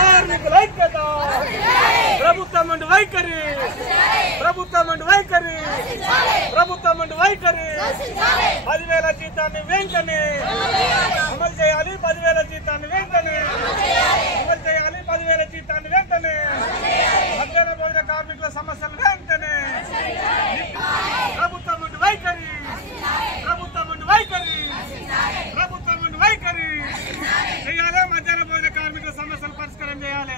కార్మికుల ఐక్యత ప్రభుత్వం నుండి వైఖరి 10,000 జీతాన్ని వెంటనే అమలు చేయాలి. 10,000 జీతాన్ని వెంటనే అమలు చేయాలి. 10,000 జీతాన్ని వెంటనే మధ్యాహ్న భోజన కార్మికుల సమస్యలు వెంటనే ప్రభుత్వం నుండి వైఖరి చేయాలి. మధ్యాహ్న భోజన కార్మికుల సమస్యలు పరిష్కారం చేయాలి.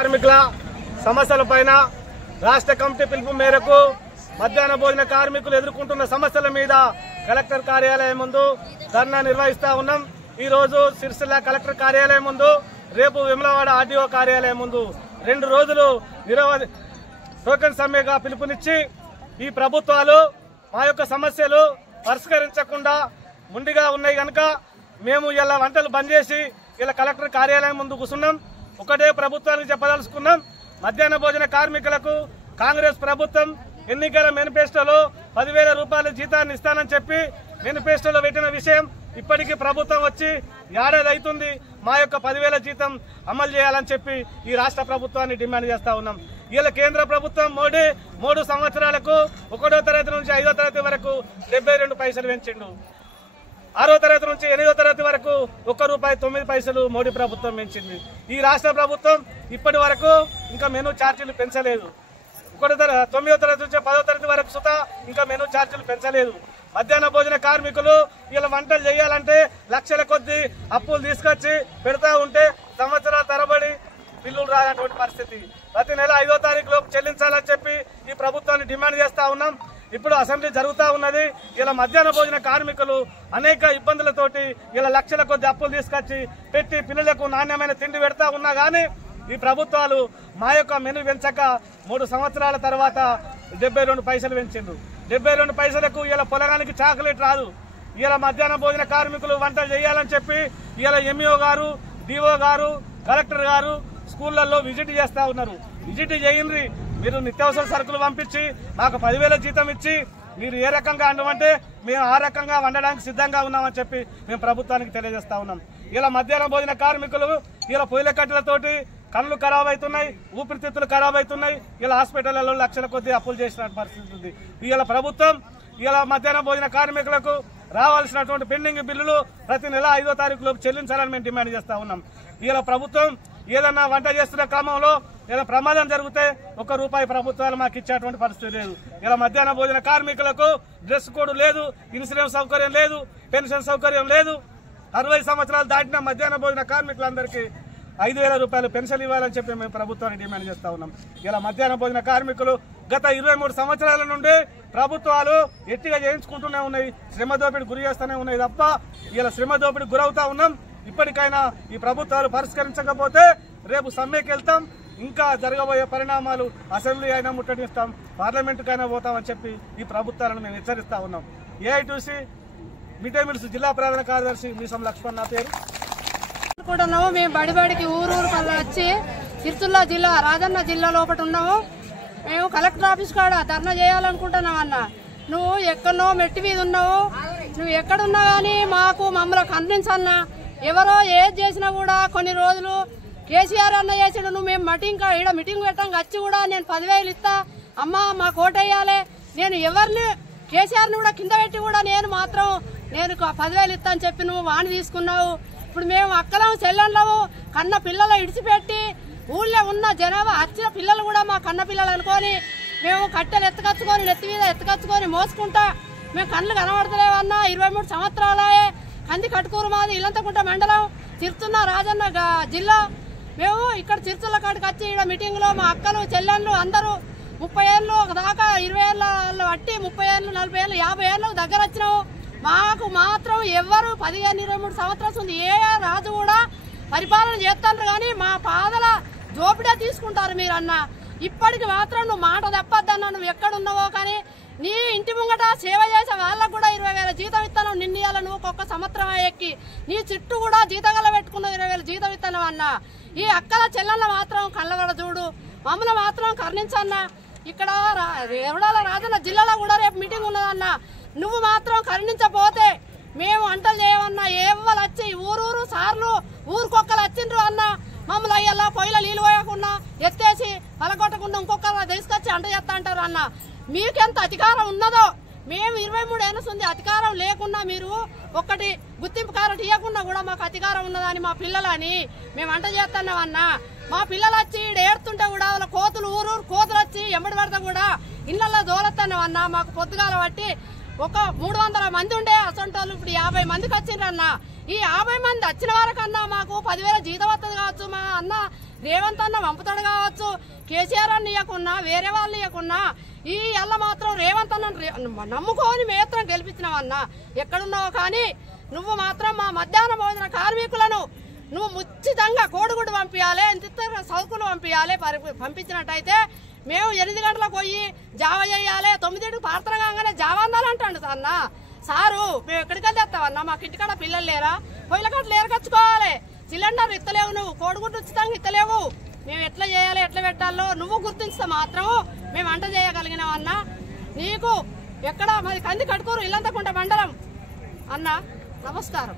కార్మికుల సమస్యల పైన రాష్ట్ర కమిటీ పిలుపు మేరకు మధ్యాహ్న భోజన కార్మికులు ఎదుర్కొంటున్న సమస్యల మీద కలెక్టర్ కార్యాలయం ముందు ధర్నా నిర్వహిస్తా ఉన్నాం. ఈ రోజు సిరిసిల్ల కలెక్టర్ కార్యాలయం ముందు, రేపు వేములవాడ ఆర్డీఓ కార్యాలయం ముందు 2 రోజులు నిరవధి టోకెన్ సమ్మెగా పిలుపునిచ్చి ఈ ప్రభుత్వాలు మా యొక్క సమస్యలు పరిష్కరించకుండా ముందుగా ఉన్నాయి కనుక మేము ఇలా వంటలు బంద్ చేసి ఇలా కలెక్టర్ కార్యాలయం ముందు కూర్చున్నాం. ఒకటే ప్రభుత్వానికి చెప్పదలుచుకున్నాం. మధ్యాహ్న భోజన కార్మికులకు కాంగ్రెస్ ప్రభుత్వం ఎన్నికల మేనిఫెస్టోలో 10,000 రూపాయల జీతాన్ని ఇస్తానని చెప్పి మేనిఫెస్టోలో పెట్టిన విషయం ఇప్పటికీ ప్రభుత్వం వచ్చి ఏడాది అవుతుంది. మా యొక్క 10,000 జీతం అమలు చేయాలని చెప్పి ఈ రాష్ట్ర ప్రభుత్వాన్ని డిమాండ్ చేస్తా ఉన్నాం. ఇలా కేంద్ర ప్రభుత్వం మోడీ 3 సంవత్సరాలకు 1వ తరగతి నుంచి 5వ తరగతి వరకు 72 పైసలు పెంచిండు. 6వ తరగతి నుంచి 8వ తరగతి వరకు ₹1.09 మోడీ ప్రభుత్వం పెంచింది. ఈ రాష్ట్ర ప్రభుత్వం ఇప్పటి వరకు ఇంకా మెనూ ఛార్జీలు పెంచలేదు. 9వ తరగతి నుంచి 10వ తరగతి వరకు సుతా ఇంకా మెనూ ఛార్జీలు పెంచలేదు. మధ్యాహ్న భోజన కార్మికులు ఇలా వంటలు చేయాలంటే లక్షల కొద్దీ అప్పులు తీసుకొచ్చి పెడతా ఉంటే సంవత్సరాల తరబడి బిల్లులు రానటువంటి పరిస్థితి. ప్రతి నెల 5వ తారీఖులోపు చెల్లించాలని చెప్పి ఈ ప్రభుత్వాన్ని డిమాండ్ చేస్తా ఉన్నాం. ఇప్పుడు అసెంబ్లీ జరుగుతూ ఉన్నది. ఇలా మధ్యాహ్న భోజన కార్మికులు అనేక ఇబ్బందులతోటి ఇలా లక్షల కొద్ది అప్పులు తీసుకొచ్చి పెట్టి పిల్లలకు నాణ్యమైన తిండి పెడతా ఉన్నా కానీ ఈ ప్రభుత్వాలు మా యొక్క మెను పెంచక 3 సంవత్సరాల తర్వాత 72 పైసలు పెంచిండ్రు. 72 పైసలకు ఇలా పొలగానికి చాక్లెట్ రాదు. ఇలా మధ్యాహ్న భోజన కార్మికులు వంటలు చేయాలని చెప్పి ఇలా ఎంఈఓ గారు, డిఓ గారు, కలెక్టర్ గారు స్కూళ్లలో విజిట్ చేస్తా ఉన్నారు. విజిట్ చేయండి, మీరు నిత్యావసర సరుకులు పంపించి మాకు 10,000 జీతం ఇచ్చి మీరు ఏ రకంగా అండమంటే మేము ఆ రకంగా వండడానికి సిద్ధంగా ఉన్నామని చెప్పి మేము ప్రభుత్వానికి తెలియజేస్తా ఉన్నాం. ఇలా మధ్యాహ్న భోజన కార్మికులు ఇలా పొయ్యిల కట్టెలతోటి కళ్ళు ఖరాబ్ అవుతున్నాయి, ఊపిరితిత్తులు ఖరాబ్ అవుతున్నాయి. ఇలా హాస్పిటళ్లలో లక్షల కొద్ది అప్పులు చేసిన పరిస్థితి ఉంది. ఇలా ప్రభుత్వం ఇలా మధ్యాహ్న భోజన కార్మికులకు రావాల్సినటువంటి పెండింగ్ బిల్లులు ప్రతి నెల 5వ తారీఖులోపు చెల్లించాలని మేము డిమాండ్ చేస్తా ఉన్నాం. ఇలా ప్రభుత్వం ఏదన్నా వంట చేస్తున్న క్రమంలో ఇలా ప్రమాదం జరిగితే ₹1 ప్రభుత్వాలు మాకు ఇచ్చేటువంటి పరిస్థితి లేదు. ఇలా మధ్యాహ్న భోజన కార్మికులకు డ్రెస్ కోడ్ లేదు, ఇన్సూరెన్స్ సౌకర్యం లేదు, పెన్షన్ సౌకర్యం లేదు. 60 సంవత్సరాలు దాటిన మధ్యాహ్న భోజన కార్మికులందరికీ ₹5,000 పెన్షన్ ఇవ్వాలని చెప్పి మేము ప్రభుత్వాన్ని డిమాండ్ చేస్తా ఉన్నాం. ఇలా మధ్యాహ్న భోజన కార్మికులు గత 23 సంవత్సరాల నుండి ప్రభుత్వాలు ఎట్టిగా చేయించుకుంటూనే ఉన్నాయి, శ్రమ దోపిడీ గురి చేస్తూనే ఉన్నాయి తప్ప ఇలా శ్రమ దోపిడీ గురవుతా ఉన్నాం. ఇప్పటికైనా ఈ ప్రభుత్వాలు పరిష్కరించకపోతే రేపు సమ్మెకి వెళ్తాం. ఇంకా జరగబోయే పరిణామాలు అసెంబ్లీ అయినా ముట్టడిస్తాం, పార్లమెంటుకైనా పోతామని చెప్పి ఈ ప్రభుత్వాలను మేము హెచ్చరిస్తా ఉన్నాం. ఏఐటీసీ మిడ్ డే మీల్స్ జిల్లా ప్రధాన కార్యదర్శి మీసం లక్ష్మణ్ నా పేరు. మేము బడిబడికి ఊరు వచ్చి సిరిసిల్ల జిల్లా రాజన్న జిల్లా లోపల ఉన్నాము. మేము కలెక్టర్ ఆఫీస్ కాడ ధర్నా చేయాలనుకుంటున్నాం. అన్న నువ్వు ఎక్కడో మెట్టి మీద ఉన్నావు, నువ్వు ఎక్కడున్నా కానీ మమ్మల్ని కన్విన్స్ ఎవరో ఏది చేసినా కూడా కొన్ని రోజులు కేసీఆర్ అన్న చేసాడు, నువ్వు మేము మీటింగ్ పెట్టాం వచ్చి కూడా నేను 10,000 ఇస్తా అమ్మ మా కోటేయాలి, నేను ఎవరిని కేసీఆర్ని కూడా కింద పెట్టి కూడా నేను 10,000 ఇస్తా అని చెప్పి నువ్వు వాణి తీసుకున్నావు. ఇప్పుడు మేము అక్కలం చెల్లెళ్ళము కన్న పిల్లలు ఇడిచిపెట్టి ఊళ్ళో ఉన్న జనాభా వచ్చిన పిల్లలు కూడా మా కన్న పిల్లలు అనుకొని మేము కట్టెలు ఎత్తుకొచ్చుకొని నెత్తి మీద ఎత్తుకొచ్చుకొని మోసుకుంటా మేము కళ్ళు కనబడతలేవన్నా. 23 సంవత్సరాలే కంది కట్టుకూరు మాది ఇల్లంతకుంట మండలం చిరుతున్న రాజన్న జిల్లా. మేము ఇక్కడ చిరుతుల కాడికి వచ్చి ఇక్కడ మీటింగ్ లో మా అక్కలు చెల్లెళ్ళు అందరూ 30 ఏళ్ళు దాకా 20 ఏళ్ళ బట్టి 30 ఏళ్ళు 40 ఏళ్ళు 50 ఏళ్ళకు దగ్గర వచ్చినాము. మాకు మాత్రం ఎవరు 15-23 సంవత్సరాలు ఉంది ఏ రాజు కూడా పరిపాలన చేస్తారు కానీ మా పాదల దోపిడే తీసుకుంటారు మీరు అన్న. ఇప్పటికి మాత్రం నువ్వు మాట తప్పద్దన్నా, నువ్వు ఎక్కడున్నావో కానీ నీ ఇంటి ముంగట సేవ చేసే వాళ్ళకు కూడా 20,000 జీతం ఇస్తాను. నిన్న నువ్వు ఒక్క సంవత్సరం ఎక్కి నీ చుట్టూ కూడా జీతగల పెట్టుకున్న 20,000 జీతం ఇస్తాను అన్న. ఈ అక్కల చెల్లెళ్ళ మాత్రం కళ్ళగడ చూడు, మమ్మల్ని మాత్రం కరుణించన్న. ఇక్కడ ఎవడాల రాజన్న జిల్లాలో కూడా రేపు మీటింగ్ ఉన్నదన్న. నువ్వు మాత్రం కరుణించపోతే మేము వంటలు చేయమన్నా. ఎవరు వచ్చి ఊరూరు సార్లు ఊరికొక్కరు వచ్చిండ్రు అన్న. మమ్మల్ని అయ్యల్లా పొయ్యిలో నీళ్ళు పోయకుండా ఎత్తేసి పలకొట్టకుండా ఇంకొకరు తీసుకొచ్చి అంట చేస్తా అంటారు అన్న. మీకెంత అధికారం ఉన్నదో, మేము 23 ఏళ్ళ ఉంది అధికారం లేకుండా మీరు ఒక్కటి గుర్తింపు కారట ఇవ్వకుండా కూడా మాకు అధికారం ఉన్నదని మా పిల్లలని మేము అంట చేస్తున్నాం అన్న. మా పిల్లలు వచ్చి ఏడుతుంటే కూడా వాళ్ళ కోతులు ఊరూరు కోతులు వచ్చి ఎంబడి పడితే కూడా ఇళ్లలో దోలతున్నాం అన్న. మాకు పొద్దుగాల బట్టి ఒక 300 మంది ఉండే అసంటోళ్ళు ఇప్పుడు 50 మందికి వచ్చిండ్రన్న. ఈ 50 మంది వచ్చిన వరకన్నా మాకు 10,000 జీతం వస్తుంది కావచ్చు, మా అన్న రేవంత్ అన్న పంపుతాడు కావచ్చు, కేసీఆర్ అన్న ఇవ్వకున్నా వేరే వాళ్ళు ఇవ్వకున్నా ఈ అల్ల మాత్రం రేవంత్ అన్న నమ్ముకొని మాత్రం గెలిపించినావన్న. ఎక్కడున్నావు కానీ నువ్వు మాత్రం మా మధ్యాహ్న భోజన కార్మికులను నువ్వు ముచ్చితంగా కోడిగుడ్డు పంపించాలి, ఎంత సౌకులు పంపించాలి. పంపించినట్టయితే మేము 8 గంటలకు పోయి జావ చేయాలి, 9 ప్రార్థన కాగానే జావ అందాలంటాడు అన్న. సారు మేము ఎక్కడికి వెళ్తామన్నా, మాకు ఇంటికాడ పిల్లలు లేరా, పొయ్యిల కట్టలు ఏరకచ్చుకోవాలి, సిలిండర్ ఇస్తలేవు, నువ్వు కోడిగుడ్డు ఉచితంగా ఇస్తలేవు. మేము ఎట్లా చేయాలి ఎట్లా పెట్టాలో నువ్వు గుర్తించితే మాత్రం మేము వంట చేయగలిగినామన్నా. నీకు ఎక్కడ మాది కంది కట్టుకోరు ఇల్లంతకుంట మండలం అన్న. నమస్కారం.